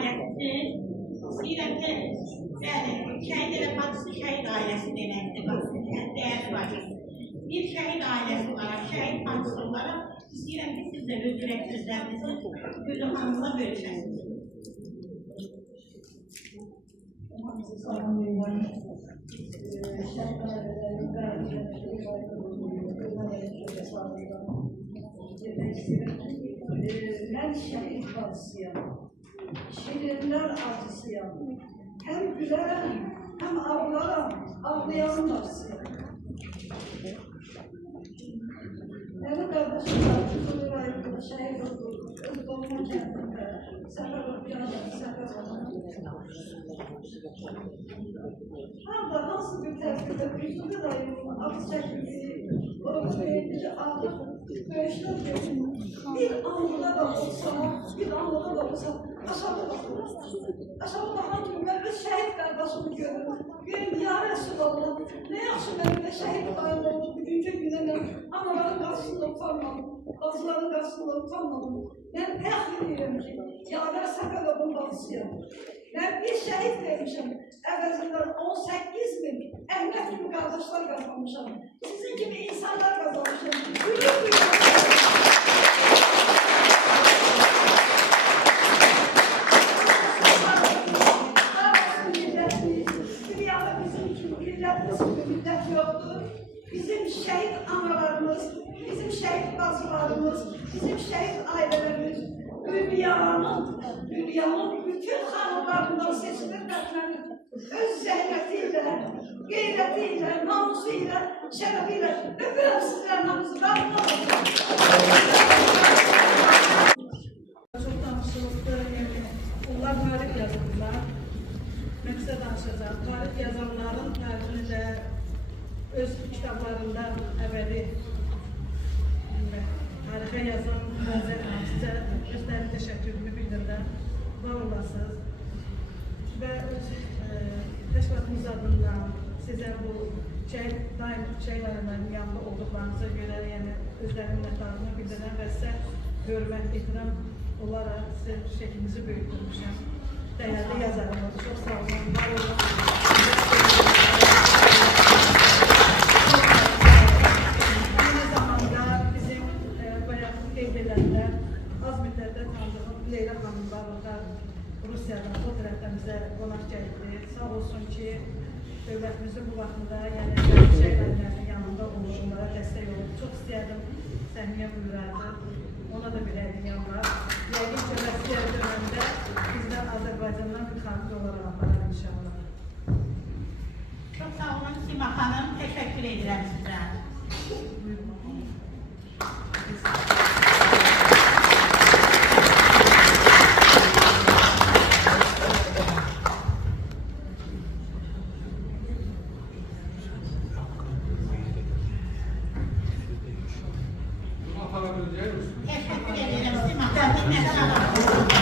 ailesi Sirətə, bəli, şəhid elə bacısı şəhid ailəsi deməkdir, dəyəri var. Bir şəhid ailəsi olaraq, şəhid bacısı olaraq istəyirəm ki, siz də öz ürək sözlərinizi Gülü xanımla bölüşəsiniz. Ben şehit bacısıyam, şirinler acısıyam. Hem gülerim, hem ağlarım, ağlayanın bacısıyam. Benim kardeşim var, Kızılır ayında şehit oldu, Özdoğan'ın kendinde, sefer okuyacak, sefer Orada nasıl bir tezgide, Kızılır ayında hapis çekildiği, orada belirli ağır, görüşler geçin. Bir anlığa da olsa, aşağıda bakan kimi ben öz şehit kardeşimi görürüm. Benim ya Resulallah, ne yaxşı benim de şehit aile oldu, bugünkü güne anaların karşısında utanmadım, bazıların karşısında utanmadım. Ben təxmin edirəm ki, Yavər Səfərovun bacısıyam. Ben bir şehit vermişim, əvəzindən 18.000 Əhməd kimi kardeşler kazanmışam. Sizin gibi insanlar kazanmışam. Gülür duyuyorum. Bizim şehit analarımız, bizim şehit bacılarımız, bizim şehit ailelerimiz dünyanın bütün hanımlarından seçilir katlanır. Öz zəhmətiyle, qeyrətiyle, namusuyla, şərəfiyle öpürəm sizler namuslar. Çok danışılıbdı, onlar tarih yazırlar. Məqsəd danışacaq. Tarih yazanların tarixini də öz kitablarında əvvəli tarixə yazan sizə özləri təşəkkürünü bildirirəm. Var olasınız. Və öz təşkilatımız adından sizə bu daim şeylərindən yanında olduqlarınıza görə özlərinin nətarını bildirirəm və sizə hörmət edirəm. Olaraq sizə şəklinizi böyütürmüşəm. Değerli yazarımız, çok sağ olun, var olun. Aynı zamanda bizim bayağı qeyd edəndə az müddətdə tanıdığım Leyla xanım var, o da Rusiyadan, o tərəfdən bizə qonaq gəldi. Sağ olsun ki, dövlətimizin bu vaxtında şeylərinin yanında olur, onlara dəstək olur. Çox istəyərdim, səhmiyə buyurardı. Ona da bir hədiyyəm var. Yəqin ki, Rusiya dönəmdə bizdən Azərbaycandan bir xaricə olaraq aparar inşallah. Çok sağ olun Sima Hanım, teşekkür ederim size. Teşekkür ederim Sima Hanım.